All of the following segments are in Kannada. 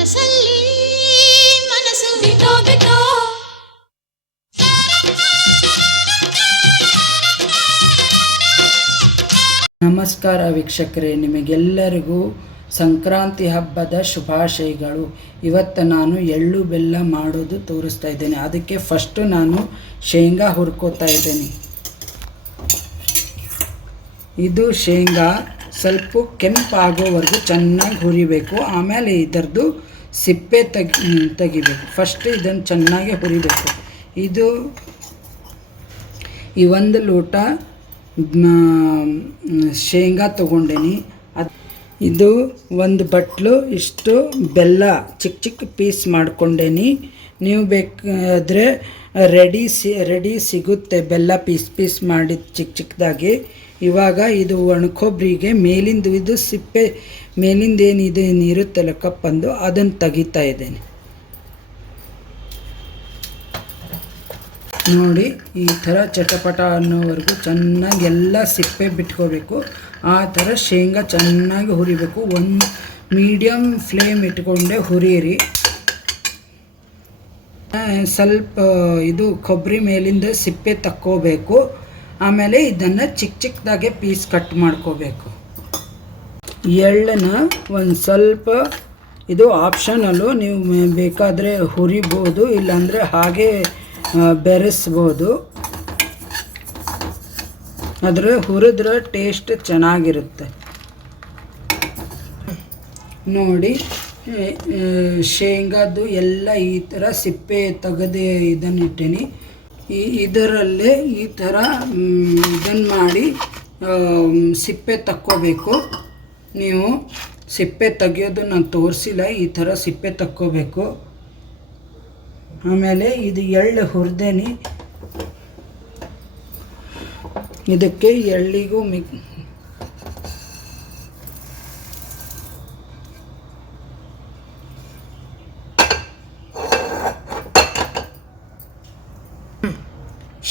ಮನಸ್ಸಲ್ಲಿ ಮನಸ್ಸು ಬಿಟ್ಟೋ ಬಿಟ್ಟೋ. ನಮಸ್ಕಾರ ವೀಕ್ಷಕರೇ, ನಿಮಗೆಲ್ಲರಿಗೂ ಸಂಕ್ರಾಂತಿ ಹಬ್ಬದ ಶುಭಾಶಯಗಳು. ಇವತ್ತು ನಾನು ಎಳ್ಳು ಬೆಲ್ಲ ಮಾಡೋದು ತೋರಿಸ್ತಾ ಇದ್ದೇನೆ. ಅದಕ್ಕೆ ಫಸ್ಟು ನಾನು ಶೇಂಗಾ ಹುರ್ಕೋತಾ ಇದ್ದೇನೆ. ಇದು ಶೇಂಗಾ ಸ್ವಲ್ಪ ಕೆಂಪಾಗೋವರೆಗೂ ಚೆನ್ನಾಗಿ ಹುರಿಬೇಕು. ಆಮೇಲೆ ಇದರದ್ದು ಸಿಪ್ಪೆ ತೆಗಿಬೇಕು. ಫಸ್ಟ್ ಇದನ್ನು ಚೆನ್ನಾಗಿ ಹುರಿಬೇಕು. ಇದು ಈ 1 ಲೋಟ ಶೇಂಗಾ ತೊಗೊಂಡೇನಿ. ಇದು 1 ಬಟ್ಲು ಇಷ್ಟು ಬೆಲ್ಲ ಚಿಕ್ಕ ಚಿಕ್ಕ ಪೀಸ್ ಮಾಡ್ಕೊಂಡೇನಿ. ನೀವು ಬೇಕಾದರೆ ರೆಡಿ ಸಿಗುತ್ತೆ ಬೆಲ್ಲ ಪೀಸ್ ಮಾಡಿ ಚಿಕ್ಕ ಚಿಕ್ಕದಾಗಿ. ಇವಾಗ ಇದು ಒಣಕೊಬ್ಬರಿಗೆ ಮೇಲಿಂದು ಇದು ಸಿಪ್ಪೆ ಮೇಲಿಂದ ಏನಿರುತ್ತಲ್ಲ ಕಪ್ಪಂದು ಅದನ್ನು ತೆಗಿತಾ ಇದ್ದೇನೆ. ನೋಡಿ, ಈ ಥರ ಚಟಪಟ ಅನ್ನೋವರೆಗೂ ಚೆನ್ನಾಗಿ ಎಲ್ಲ ಸಿಪ್ಪೆ ಬಿಟ್ಕೋಬೇಕು. ಆ ಥರ ಶೇಂಗಾ ಚೆನ್ನಾಗಿ ಹುರಿಬೇಕು. ಒಂದು ಮೀಡಿಯಮ್ ಫ್ಲೇಮ್ ಇಟ್ಕೊಂಡೆ ಹುರಿಯಿರಿ. ಸ್ವಲ್ಪ ಇದು ಕೊಬ್ಬರಿ ಮೇಲಿಂದ ಸಿಪ್ಪೆ ತಕ್ಕೋಬೇಕು. ಆಮೇಲೆ ಇದನ್ನು ಚಿಕ್ಕ ಚಿಕ್ಕದಾಗೆ ಪೀಸ್ ಕಟ್ ಮಾಡ್ಕೋಬೇಕು. ಎಳ್ಳನ್ನ ಒಂದು ಸ್ವಲ್ಪ, ಇದು ಆಪ್ಷನಲ್ಲು, ನೀವು ಬೇಕಾದರೆ ಹುರಿಬೋದು, ಇಲ್ಲಾಂದರೆ ಹಾಗೆ ಬೆರೆಸ್ಬೋದು. ಆದರೆ ಹುರಿದ್ರೆ ಟೇಸ್ಟ್ ಚೆನ್ನಾಗಿರುತ್ತೆ. ನೋಡಿ, ಶೇಂಗಾದ್ದು ಎಲ್ಲ ಈ ಥರ ಸಿಪ್ಪೆ ತೆಗೆದು ಇದನ್ನು ಇಟ್ಟೀನಿ. ಇದರಲ್ಲೇ ಈ ಥರ ಇದನ್ನು ಮಾಡಿ ಸಿಪ್ಪೆ ತಕ್ಕೋಬೇಕು. ನೀವು ಸಿಪ್ಪೆ ತೆಗಿಯೋದು ನಾನು ತೋರಿಸಿಲ್ಲ. ಈ ಥರ ಸಿಪ್ಪೆ ತಕ್ಕೋಬೇಕು. ಆಮೇಲೆ ಇದು ಎಳ್ಳು ಹುರಿದೇನಿ. ಇದಕ್ಕೆ ಎಳ್ಳಿಗೂ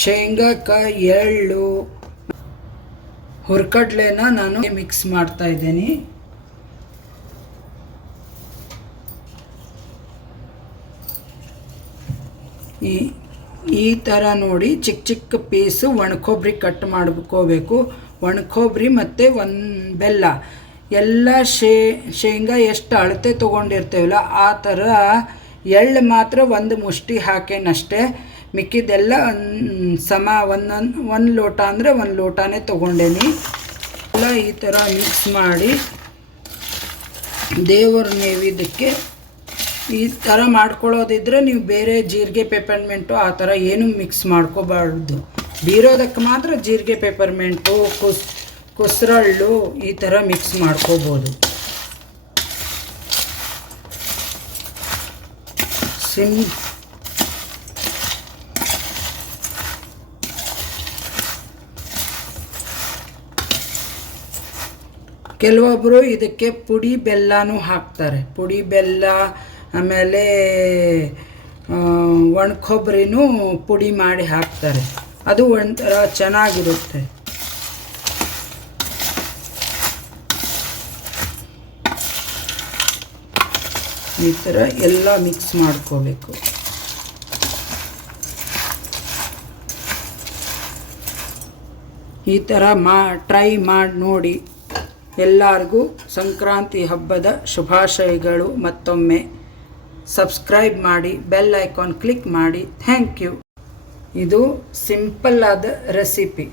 ಶೇಂಗಾಕಾಯಿ, ಎಳ್ಳು, ಹುರ್ಕಡ್ಲೆನ ನಾನು ಮಿಕ್ಸ್ ಮಾಡ್ತಾ ಇದ್ದೀನಿ. ಈ ಥರ ನೋಡಿ ಚಿಕ್ಕ ಚಿಕ್ಕ ಪೀಸು ಒಣಕೊಬ್ಬರಿ ಕಟ್ ಮಾಡ್ಕೋಬೇಕು. ಒಣಕೊಬ್ಬರಿ ಮತ್ತು ಬೆಲ್ಲ ಎಲ್ಲ ಶೇಂಗಾ ಎಷ್ಟು ಅಳತೆ ತೊಗೊಂಡಿರ್ತೇವಲ್ಲ ಆ ಥರ ಎಳ್ಳು ಮಾತ್ರ 1 ಮುಷ್ಟಿ ಹಾಕೇನಷ್ಟೇ. ಮಿಕ್ಕಿದೆಲ್ಲ ಸಮ 1 ಲೋಟ ಅಂದರೆ 1 ಲೋಟನೇ ತೊಗೊಂಡೇನಿ. ಎಲ್ಲ ಈ ಥರ ಮಿಕ್ಸ್ ಮಾಡಿ ದೇವರ ನೈವೇದ್ಯಕ್ಕೆ ಈ ಥರ ಮಾಡ್ಕೊಳ್ಳೋದಿದ್ರೆ ನೀವು ಬೇರೆ ಜೀರಿಗೆ ಪೆಪ್ಪರ್ಮೆಂಟು ಆ ಥರ ಏನೂ ಮಿಕ್ಸ್ ಮಾಡ್ಕೋಬಾರ್ದು. ಬೀರೋದಕ್ಕೆ ಮಾತ್ರ ಜೀರಿಗೆ ಪೆಪ್ಪರ್ಮೆಂಟು ಕುಸ್ರಳ್ಳು ಈ ಥರ ಮಿಕ್ಸ್ ಮಾಡ್ಕೋಬೋದು. ಕೆಲವೊಬ್ಬರು ಇದಕ್ಕೆ ಪುಡಿ ಬೆಲ್ಲನೂ ಹಾಕ್ತಾರೆ. ಪುಡಿ ಬೆಲ್ಲ, ಆಮೇಲೆ ಒಣಕೊಬ್ಬರಿನೂ ಪುಡಿ ಮಾಡಿ ಹಾಕ್ತಾರೆ. ಅದು ಒಂಥರ ಚೆನ್ನಾಗಿರುತ್ತೆ. ಈ ಥರ ಎಲ್ಲ ಮಿಕ್ಸ್ ಮಾಡ್ಕೋಬೇಕು. ಈ ಥರ ಟ್ರೈ ಮಾಡಿ ನೋಡಿ. ಎಲ್ಲರಿಗೂ ಸಂಕ್ರಾಂತಿ ಹಬ್ಬದ ಶುಭಾಶಯಗಳು. ಮತ್ತೊಮ್ಮೆ ಸಬ್ಸ್ಕ್ರೈಬ್ ಮಾಡಿ, ಬೆಲ್ ಐಕಾನ್ ಕ್ಲಿಕ್ ಮಾಡಿ. Thank you. ಇದು ಸಿಂಪಲ್ ಆದ ರೆಸಿಪಿ.